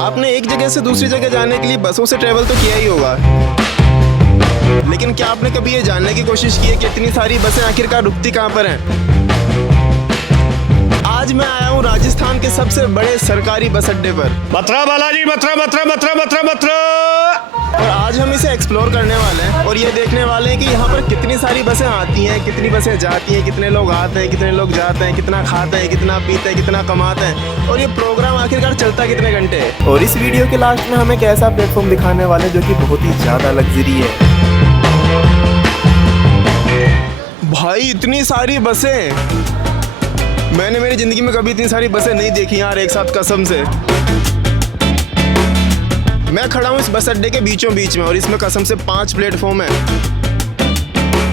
आपने एक जगह से दूसरी जगह जाने के लिए बसों से ट्रेवल तो किया ही होगा, लेकिन क्या आपने कभी ये जानने की कोशिश की है कि इतनी सारी बसें आखिरकार रुकती कहाँ पर हैं? आज मैं आया हूँ राजस्थान के सबसे बड़े सरकारी बस अड्डे पर, मथुरा बालाजी, मथुरा मथुरा मथुरा मथुरा मथुरा। और आज हम इसे एक्सप्लोर करने वाले हैं और ये देखने वाले हैं कि यहाँ पर कितनी सारी बसें आती हैं, कितनी बसें जाती हैं, कितने लोग आते हैं, कितने लोग जाते हैं, कितना खाते हैं, कितना पीते हैं, कितना कमाते हैं, और ये प्रोग्राम आखिरकार चलता कितने घंटे है। और इस वीडियो के लास्ट में हमें एक ऐसा प्लेटफॉर्म दिखाने वाले जो कि बहुत ही ज़्यादा लग्जरी है। भाई इतनी सारी बसें, मैंने मेरी ज़िंदगी में कभी इतनी सारी बसें नहीं देखी यार एक साथ, कसम से। मैं खड़ा हूँ इस बस अड्डे के बीचों बीच में और इसमें कसम से 5 प्लेटफॉर्म है।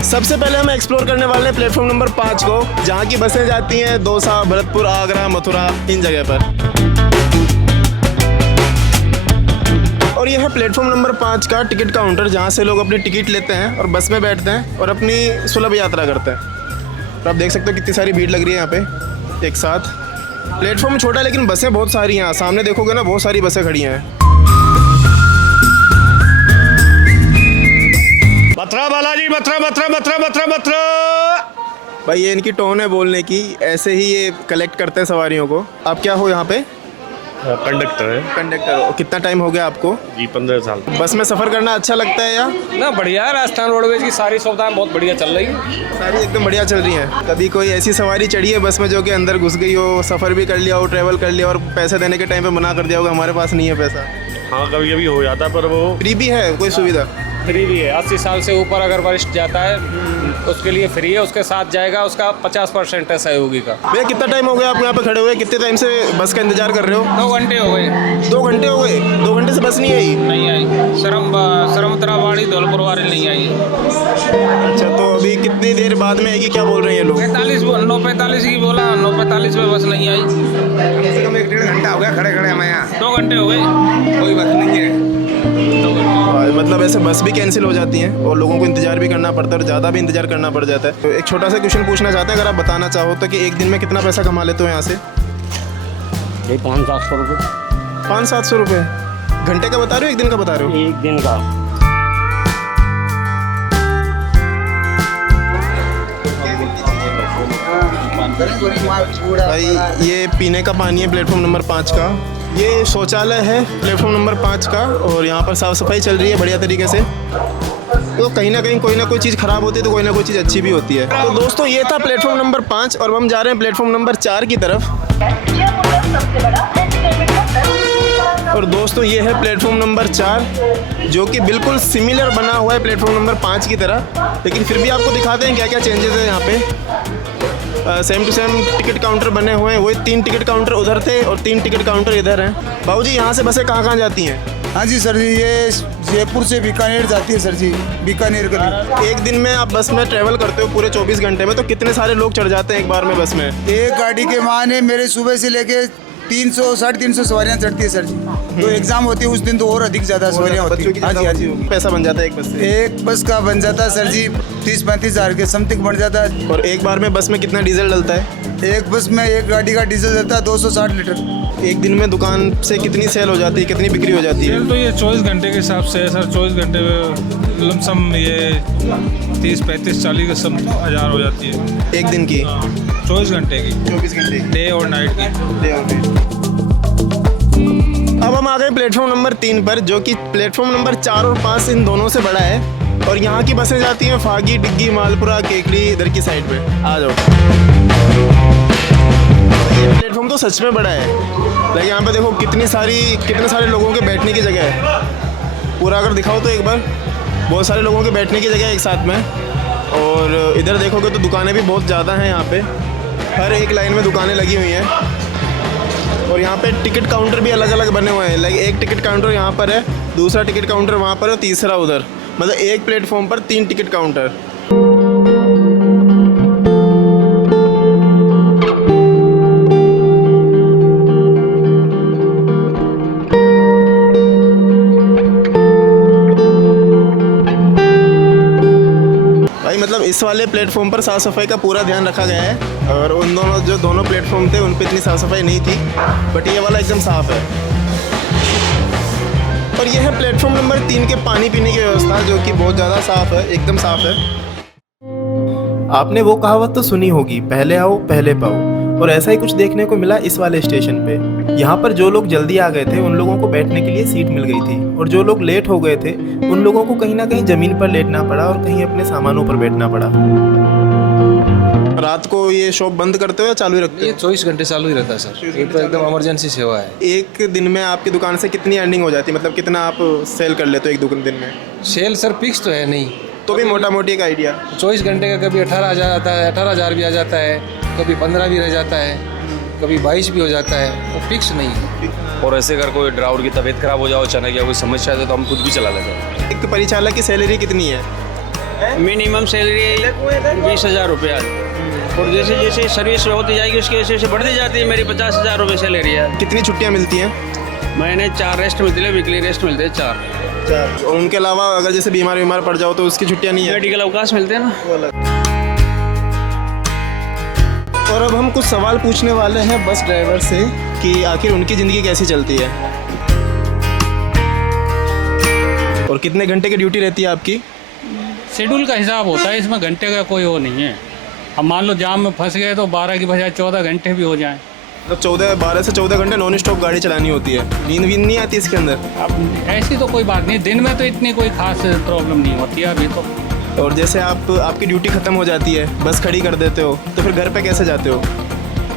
सबसे पहले हम एक्सप्लोर करने वाले हैं प्लेटफॉर्म नंबर 5 को, जहाँ की बसें जाती हैं दौसा, भरतपुर, आगरा, मथुरा, इन जगह पर। और यह है प्लेटफॉर्म नंबर 5 का टिकट काउंटर, जहाँ से लोग अपनी टिकट लेते हैं और बस में बैठते हैं और अपनी सुलभ यात्रा करते हैं। तो आप देख सकते हो कितनी सारी भीड़ लग रही है यहाँ पे एक साथ। प्लेटफॉर्म छोटा है लेकिन बसें बहुत सारी हैं। सामने देखोगे ना, बहुत सारी बसें खड़ी हैं। मथुरा बालाजी, मथुरा मथुरा मथुरा मथुरा मथुरा। भाई ये इनकी टोन है बोलने की, ऐसे ही ये कलेक्ट करते हैं सवारियों को। आप क्या हो यहाँ पे? कंडक्टर है। कंडक्टर। कितना टाइम हो गया आपको? जी 15 साल। बस में सफ़र करना अच्छा लगता है या? ना बढ़िया है, राजस्थान रोडवेज की सारी सुविधाएं बहुत बढ़िया चल रही है। सारी एकदम बढ़िया चल रही हैं। कभी कोई ऐसी सवारी चढ़ी है बस में जो कि अंदर घुस गई हो, सफ़र भी कर लिया हो, ट्रैवल कर लिया और पैसे देने के टाइम पे मना कर दिया होगा हमारे पास नहीं है पैसा? हाँ कभी कभी हो जाता, पर वो फ्री भी है कोई सुविधा? फ्री भी है। 80 साल से ऊपर अगर वरिष्ठ जाता है उसके लिए फ्री है, उसके साथ जाएगा उसका 50% है सहयोगी का। भैया कितना टाइम हो गया आपको यहाँ पे खड़े हुए? कितने टाइम से बस का इंतजार कर रहे हो? 2 घंटे हो गए। 2 घंटे हो गए? 2 घंटे से बस नहीं आई? नहीं आई। श्रमतरावाड़ी धौलपुर वाली नहीं आई। अच्छा, तो अभी कितनी देर बाद में आएगी, क्या बोल रहे हैं ये लोग? 9:45 की बोला, 9:45 में बस नहीं आई। कम से कम 1-1.5 घंटा हो गया खड़े खड़े हमें यहाँ। 2 घंटे हो गए, कोई बस नहीं है। मतलब ऐसे बस भी कैंसिल हो जाती हैं और लोगों को इंतजार भी करना पड़ता है और ज़्यादा भी इंतजार करना पड़ जाता है। तो एक छोटा सा क्वेश्चन पूछना चाहते हैं, अगर आप बताना चाहो तो, कि एक दिन में कितना पैसा कमा लेते हो यहाँ से? यही 500-700 रुपये। 500-700 रुपये घंटे का बता रहे हो, एक दिन का बता रहे हो? एक दिन का। भाई ये पीने का पानी है प्लेटफॉर्म नंबर 5 का, ये शौचालय है प्लेटफॉर्म नंबर 5 का, और यहाँ पर साफ़ सफाई चल रही है बढ़िया तरीके से। तो कहीं ना कहीं कोई ना कोई चीज़ ख़राब होती है तो कोई ना कोई चीज़ अच्छी भी होती है। तो दोस्तों ये था प्लेटफॉर्म नंबर 5 और हम जा रहे हैं प्लेटफॉर्म नंबर 4 की तरफ। और दोस्तों ये है प्लेटफॉर्म नंबर 4, जो कि बिल्कुल सिमिलर बना हुआ है प्लेटफॉर्म नंबर 5 की तरह, लेकिन फिर भी आपको दिखाते हैं क्या क्या चेंजेस है यहाँ पे। Same to same ticket counter बने हुए हैं, वही 3 टिकट काउंटर उधर थे और 3 टिकट काउंटर इधर हैं। बाबू जी यहाँ से बसें कहाँ कहाँ जाती हैं? हाँ जी सर जी, ये जयपुर से बीकानेर जाती है सर जी, बीकानेर के लिए। एक दिन में आप बस में ट्रैवल करते हो पूरे 24 घंटे में, तो कितने सारे लोग चढ़ जाते हैं एक बार में बस में? एक गाड़ी के माने मेरे सुबह से लेके 300-350 सवारियाँ चढ़ती है सर जी। तो एग्जाम होती है उस दिन तो और अधिक ज़्यादा सवारियाँ होती है। हाँ जी हाँ जी। पैसा बन जाता है एक बस से? एक बस का बन जाता है सर जी 30-35 हज़ार के समथिंग बन जाता है। और एक बार में बस में कितना डीजल डलता है? एक बस में एक गाड़ी का डीजल डलता है 260 लीटर। एक दिन में दुकान से कितनी सेल हो जाती है, कितनी बिक्री हो जाती है? सेल तो ये 24 घंटे के हिसाब से है सर। 24 घंटे में लमसम ये 30-35-40 के सब हज़ार हो जाती है एक दिन की? 24 घंटे की, 24 घंटे डे और नाइट की। अब हम आ गए प्लेटफॉर्म नंबर 3 पर, जो कि प्लेटफॉर्म नंबर 4 और 5 इन दोनों से बड़ा है। और यहाँ की बसें जाती हैं फागी, डिग्गी, मालपुरा, केकड़ी, इधर की साइड पे। आ जाओ। ये प्लेटफॉर्म तो सच में बड़ा है, लेकिन यहाँ पे देखो कितने सारे लोगों के बैठने की जगह है। पूरा अगर दिखाओ तो एक बार, बहुत सारे लोगों के बैठने की जगह है एक साथ में। और इधर देखोगे तो दुकानें भी बहुत ज़्यादा हैं यहाँ पे, हर एक लाइन में दुकानें लगी हुई हैं। और यहाँ पे टिकट काउंटर भी अलग अलग बने हुए हैं। लाइक एक टिकट काउंटर यहाँ पर है, दूसरा टिकट काउंटर वहाँ पर है, तीसरा उधर। मतलब एक प्लेटफॉर्म पर 3 टिकट काउंटर। भाई मतलब इस वाले प्लेटफॉर्म पर साफ़ सफाई का पूरा ध्यान रखा गया है, और उन दोनों प्लेटफॉर्म थे उन पर इतनी साफ़ सफाई नहीं थी, बट ये वाला एकदम साफ़ है। और ये है प्लेटफॉर्म नंबर 3 के पानी पीने की व्यवस्था, जो कि बहुत ज़्यादा साफ़ है, एकदम साफ़ है। आपने वो कहावत तो सुनी होगी, पहले आओ पहले पाओ, और ऐसा ही कुछ देखने को मिला इस वाले स्टेशन पे। यहाँ पर जो लोग जल्दी आ गए थे उन लोगों को बैठने के लिए सीट मिल गई थी, और जो लोग लेट हो गए थे उन लोगों को कहीं ना कहीं ज़मीन पर लेटना पड़ा और कहीं अपने सामानों पर बैठना पड़ा। रात को ये शॉप बंद करते हो या चालू ही रखते ये हो? 24 घंटे चालू ही रहता है सर, ये तो एकदम इमरजेंसी सेवा है। एक दिन में आपकी दुकान से कितनी अर्निंग हो जाती है, मतलब कितना आप सेल कर लेते हो एक दिन में? सेल सर फिक्स तो है नहीं, तो भी मोटा मोटी एक आइडिया। 24 घंटे का कभी 18,000 आता है, 18,000 भी आ जाता है, कभी 15 भी रह जाता है, कभी 22 भी हो जाता है, वो फिक्स नहीं है। और ऐसे अगर कोई ड्राइवर की तबीयत खराब हो जाए, अचानक या कोई समस्या है तो हम खुद भी चला लेते हैं। एक परिचालक की सैलरी कितनी है? मिनिमम सैलरी 20,000 रुपये, और जैसे जैसे सर्विस होती जाएगी उसके जैसे बढ़ती जाती है। मेरी 50,000 रुपये सैलरी है। कितनी छुट्टियाँ मिलती हैं? महीने 4 रेस्ट मिलती है, वीकली रेस्ट मिलते हैं 4। और उनके अलावा अगर जैसे बीमार पड़ जाओ तो उसकी छुट्टियाँ नहीं है? मेडिकल अवकाश मिलते हैं ना। और अब हम कुछ सवाल पूछने वाले हैं बस ड्राइवर से कि आखिर उनकी ज़िंदगी कैसी चलती है, और कितने घंटे की ड्यूटी रहती है आपकी? शेड्यूल का हिसाब होता है, इसमें घंटे का कोई वो नहीं है। अब मान लो जाम में फंस गए तो 12 की बजाय 14 घंटे भी हो जाएं। तो 12 से 14 घंटे नॉन स्टॉप गाड़ी चलानी होती है, नींद वींद नहीं आती इसके अंदर? अब ऐसी तो कोई बात नहीं, दिन में तो इतनी कोई खास प्रॉब्लम नहीं होती है अभी तो। और जैसे आपकी ड्यूटी ख़त्म हो जाती है, बस खड़ी कर देते हो, तो फिर घर पे कैसे जाते हो?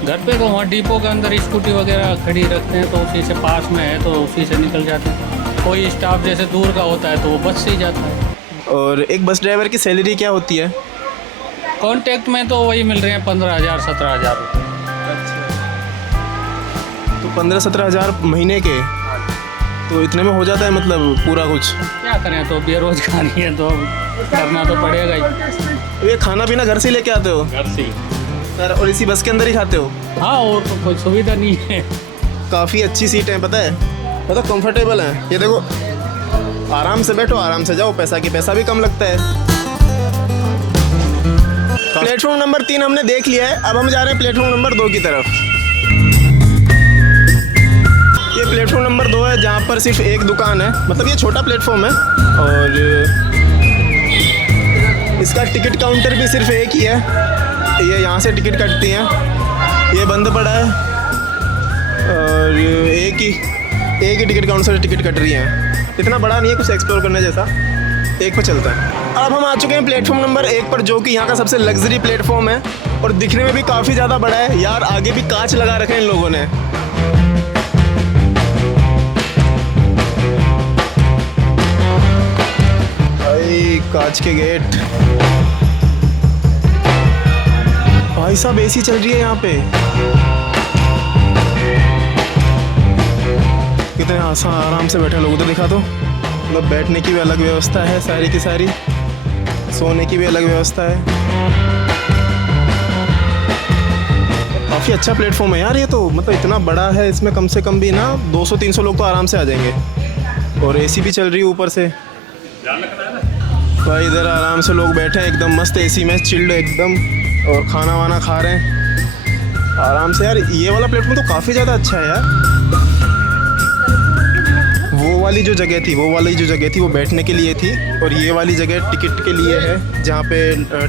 घर पे तो वहाँ डिपो के अंदर स्कूटी वगैरह खड़ी रखते हैं, तो उसी से पास में है तो उसी से निकल जाते हैं। कोई स्टाफ जैसे दूर का होता है तो वो बस से ही जाता है। और एक बस ड्राइवर की सैलरी क्या होती है? कॉन्टैक्ट में तो वही मिल रहे हैं 15,000 17,000 रुपये। तो 15-17 हज़ार महीने के, तो इतने में हो जाता है मतलब पूरा कुछ? क्या करें, तो बेरोजगारी है तो करना तो पड़ेगा ही। तो ये खाना पीना घर से ही लेके आते हो? घर से ही। सर, और इसी बस के अंदर ही खाते हो? हाँ, और तो कोई सुविधा नहीं है। काफ़ी अच्छी सीट है, पता है, मतलब कंफर्टेबल है। ये देखो, आराम से बैठो, आराम से जाओ, पैसा भी कम लगता है। प्लेटफॉर्म नंबर 3 हमने देख लिया है, अब हम जा रहे हैं प्लेटफॉर्म नंबर 2 की तरफ। ये प्लेटफॉर्म नंबर 2 है, जहाँ पर सिर्फ एक दुकान है, मतलब ये छोटा प्लेटफॉर्म है, और इसका टिकट काउंटर भी सिर्फ एक ही है। ये यहाँ से टिकट कटती हैं, ये बंद पड़ा है, और एक ही टिकट काउंटर से टिकट कट रही है। इतना बड़ा नहीं है, कुछ एक्सप्लोर करने जैसा, एक पे चलता है। अब हम आ चुके हैं प्लेटफॉर्म नंबर 1 पर, जो कि यहाँ का सबसे लग्जरी प्लेटफॉर्म है, और दिखने में भी काफ़ी ज़्यादा बड़ा है यार। आगे भी कांच लगा रखे हैं इन लोगों ने। भाई कांच के गेट, भाई साहब एसी चल रही है यहाँ पे। कितने आराम से बैठे लोग, तो दिखा दो, मतलब बैठने की भी अलग व्यवस्था है सारी की सारी, सोने की भी अलग व्यवस्था है। काफ़ी अच्छा प्लेटफॉर्म है यार ये तो, मतलब इतना बड़ा है, इसमें कम से कम भी ना 200-300 लोग तो आराम से आ जाएंगे, और एसी भी चल रही है ऊपर से। भाई इधर आराम से लोग बैठे हैं एकदम मस्त एसी में, चिल्ड एकदम, और खाना वाना खा रहे हैं आराम से। यार ये वाला प्लेटफॉर्म तो काफ़ी ज़्यादा अच्छा है यार। वो वाली जो जगह थी वो बैठने के लिए थी, और ये वाली जगह टिकट के लिए है, जहाँ पे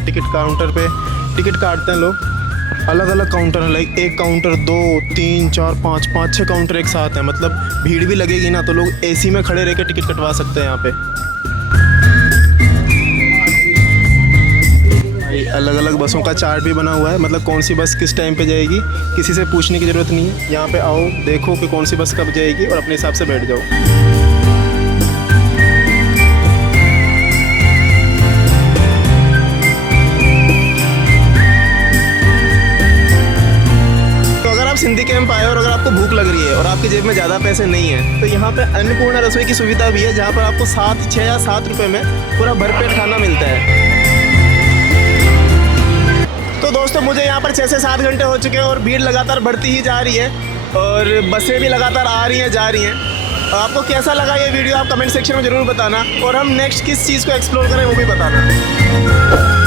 टिकट काउंटर पे टिकट काटते हैं लोग। अलग अलग काउंटर है, लाइक एक काउंटर 2 3 4 5 5 6 काउंटर एक साथ है, मतलब भीड़ भी लगेगी ना तो लोग एसी में खड़े रह के टिकट कटवा सकते हैं यहाँ पे। अलग अलग बसों का चार्ट भी बना हुआ है, मतलब कौन सी बस किस टाइम पे जाएगी, किसी से पूछने की ज़रूरत नहीं है। यहाँ पे आओ, देखो कि कौन सी बस कब जाएगी, और अपने हिसाब से बैठ जाओ। तो अगर आप सिंधी कैंप आए और अगर आपको भूख लग रही है और आपकी जेब में ज़्यादा पैसे नहीं है, तो यहाँ पे अन्नपूर्णा रसोई की सुविधा भी है, जहाँ पर आपको 6 या 7 रुपये में पूरा भरपेट खाना मिलता है। तो दोस्तों, मुझे यहाँ पर 6 से 7 घंटे हो चुके हैं, और भीड़ लगातार बढ़ती ही जा रही है, और बसें भी लगातार आ रही हैं जा रही हैं। आपको कैसा लगा ये वीडियो आप कमेंट सेक्शन में ज़रूर बताना, और हम नेक्स्ट किस चीज़ को एक्सप्लोर करें वो भी बताना।